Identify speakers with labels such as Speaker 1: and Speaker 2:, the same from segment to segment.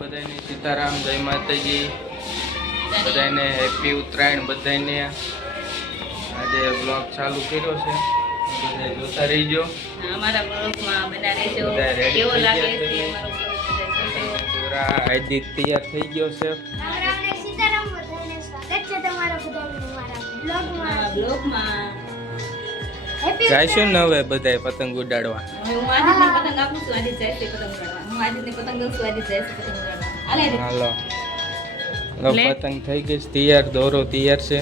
Speaker 1: બધાને સીતારામ જય માતાજી. બધાને હેપી ઉત્તરાયણ બધાને. આજે બ્લોગ ચાલુ કર્યો છે. બધા જોતા રહીજો.
Speaker 2: અમારા બ્લોગમાં બધા રહેજો. કેવો
Speaker 1: થઈ
Speaker 2: લાગે છે. અમારો બધા
Speaker 1: તૈયાર થઈ ગયો છે.
Speaker 3: રામ સીતારામ બધાને સ્વાગત છે તમારા બધાનું
Speaker 2: અમારા
Speaker 3: બ્લોગમાં
Speaker 2: બ્લોગમાં
Speaker 3: હેપી
Speaker 1: ને હવે બધાય પતંગ ઉડાડવા?
Speaker 2: હું આજે પતંગ આપું છું આજે જાય પતંગ ઉડાડવા. હું આજે પતંગ દઉં છું છે પતંગ ઉડાડવા હાલે
Speaker 1: પતંગ થઈ ગઈ તૈયાર દોરો તૈયાર છે.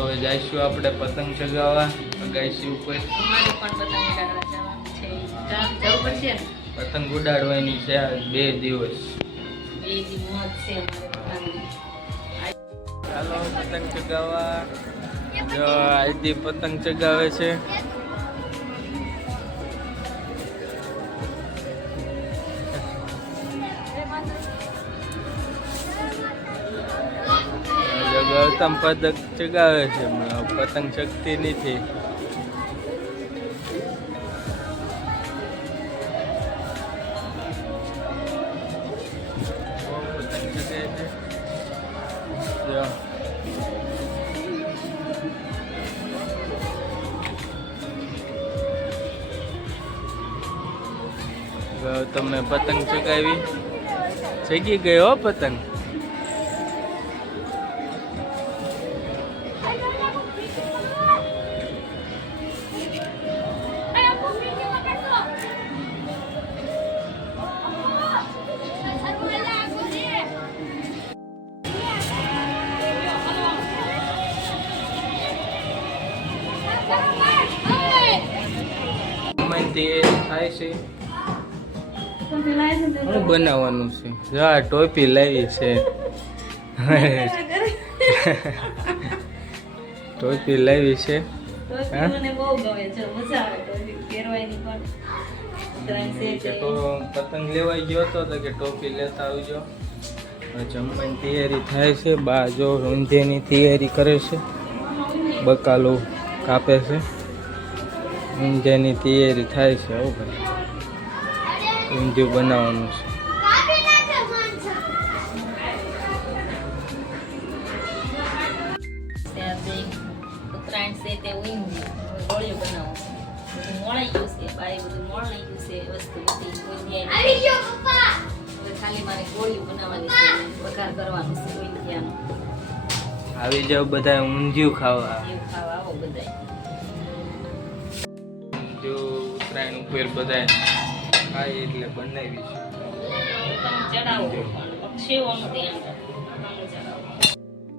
Speaker 1: હવે જઈશું આપણે પતંગ ચગાવવા. ગાઈશું ઉપર
Speaker 2: પતંગ
Speaker 1: ઉડાડવાની છે બે દિવસ.
Speaker 2: બે દી મોજ છે અમારે.
Speaker 1: ચાલો પતંગ ચગાવવા. જો આઈડી પતંગ ચગાવે છે. ગૌતમ પતંગ ચગાવે છે પતંગ શક્તિ નથી. તમે પતંગ ચગાવી. ચગી ગયો હો પતંગ. મહેનતી થાય છે
Speaker 2: પણ પેલા છે. ને
Speaker 1: શું બનાવવાનું છે. જા ટોપી લાવી છે. ટોપી લાવી છે.
Speaker 2: તો
Speaker 1: પતંગ લેવાઈ ગયો હતો તો કે ટોપી લેતા આવજો. જમવાની તૈયારી થાય છે. બા જો ઊંધિયાની તૈયારી કરે છે. બકાલો કાપે છે. ઊંધિયાની તૈયારી થાય છે આવું ભાઈ. ઊંધિયું બનાવવાનું છે.
Speaker 2: ઉત્તરાયણ છે તે ઊંધિયું. હવે ગોળીઓ બનાવો. બધું મોળાઈ ગયું છે. બાય બધું મોળાઈ ગયું છે. વસ્તુ બધી
Speaker 3: ગયો
Speaker 2: ખાલી મારે ગોળીઓ બનાવવાની છે. વઘાર કરવાનું છે ઊંધિયાનો
Speaker 1: આવી જાવ બધા ઊંધિયું ખાવા.
Speaker 2: ઊંધિયું ખાવા આવો બધાય.
Speaker 1: જો ઉત્તરાયણ ઉપર બધા ખાય એટલે બનાવી છે.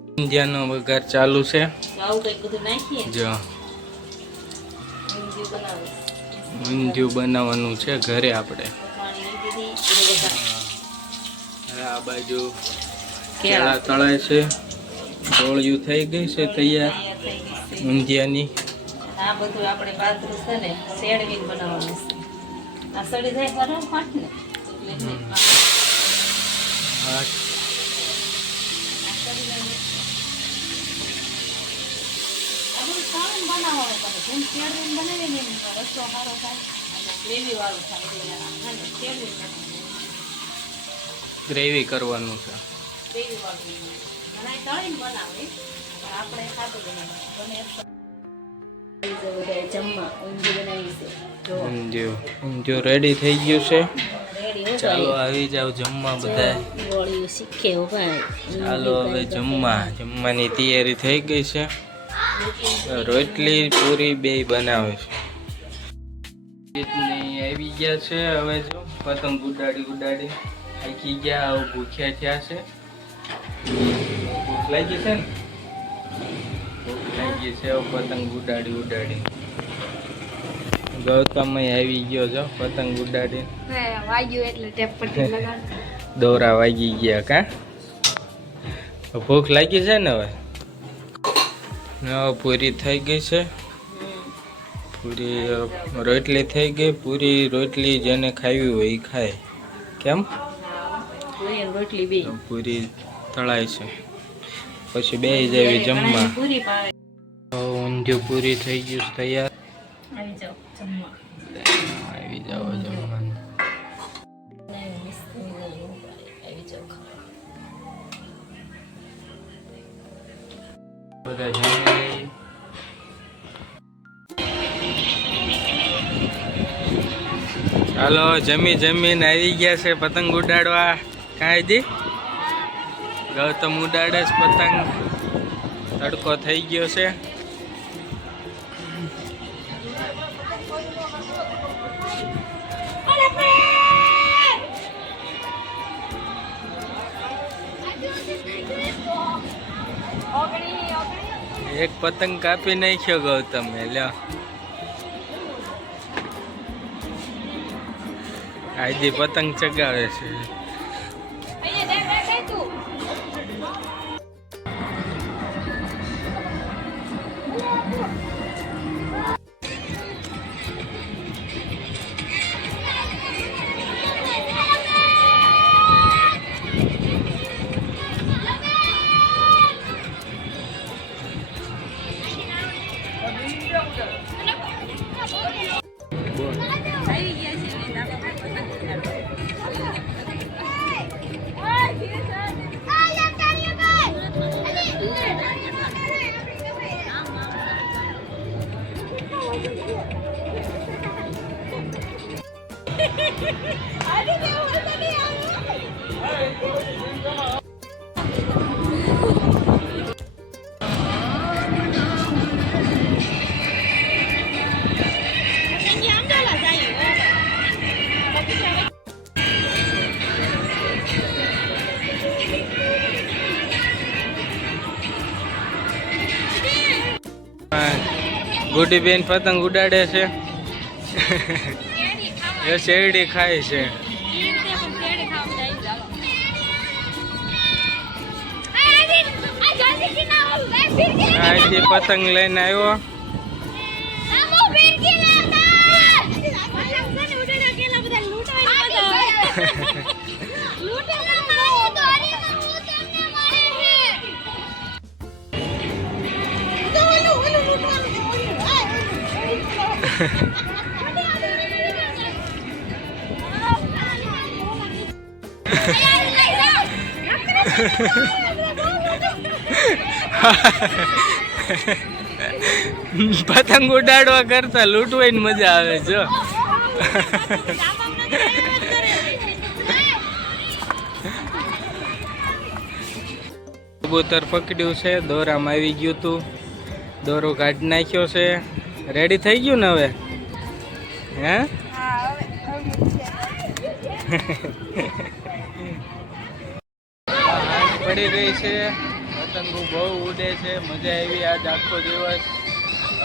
Speaker 1: ઊંધિયાનો વઘાર ચાલુ છે. જો.
Speaker 2: ઊંધિયું
Speaker 1: બનાવવાનું છે ઘરે આપણે. આ બાજુ
Speaker 2: કેળા.
Speaker 1: તળાય છે. ગોળિયું થઈ ગઈ છે તૈયાર. ઊંધિયાની
Speaker 2: આ બધું આપણે પાત્ર છે ને શેડવીને બનાવવાનું છે. આ સડી જાય બરાબર ફાટ ને એટલે આ સડી જાય. આ બધું સારું જેમ શેડવીને બનાવીએ ને એમ સારો થાય અને ગ્રેવી વાળું થાય.
Speaker 1: ગ્રેવી કરવાનું છે
Speaker 2: ગ્રેવી વાળું. તળીને બનાવે આપણે ખાતું બનાવવાનું ઊંધિયું
Speaker 1: ઊંધિયું રેડી થઈ ગયું છે. ચાલો આવી જાવ જમવા બધા ચાલો હવે જમવા. જમવાની તૈયારી થઈ ગઈ છે. રોટલી પૂરી બે બનાવે છે. આવી ગયા છે હવે જો. પતંગ ઉડાડી ઉડાડી થાકી ગયા, આવું ભૂખ્યા થયા છે. ભૂખ લાગી છે ને? લાગી હવે પતંગ ઉડાડી ઉડાડી. ગૌતમ આવી ગયો છો પતંગ ઉડાડી.
Speaker 3: વાગ્યું એટલે ટેપ પટ્ટી
Speaker 1: દોરા વાગી ગયા કા? ભૂખ લાગી છે ને હવે? પૂરી થઈ ગઈ છે. પૂરી રોટલી થઈ ગઈ પૂરી રોટલી જેને ખાવી હોય એ ખાય. કેમ?
Speaker 2: રોટલી
Speaker 1: પૂરી તળાય છે. પછી બે જેવી જમવા. ઊંધિયું પૂરી થઈ ગયું તૈયાર.
Speaker 2: આવી જાઓ જમવા.
Speaker 1: આવી જાઓ જમવાનું. બધા જમી લઈએ. જમી જમીને આવી ગયા છે પતંગ ઉડાડવા. કાંઈ દી? ગૌતમ ઉડાડે છે પતંગ તડકો થઈ ગયો છે. એક પતંગ કાપી નાખ્યો ગૌતમે લ્યો. આજે પતંગ ચગાવે છે. Hey, yes, you. I didn't know. ગુડી બેન પતંગ ઉડાડે છે. એ શેરડી ખાય છે. પતંગ લઈને આવ્યો. પતંગ ઉડાડવા કરતા લૂંટવાની મજા આવે જો. કબૂતર પકડ્યું છે, દોરામાં આવી ગયું તું. દોરો કાઢી નાખ્યો છે. રેડી થઈ ગયું ને હવે? હે? પડી ગઈ છે. પતંગો બહુ ઉડે છે. મજા આવી આજ આખો દિવસ.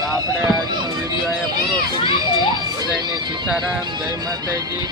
Speaker 1: આપણે આજનો વીડિયો અહીંયા પૂરો કરીએ છીએ બધાને સીતારામ, જય માતાજી.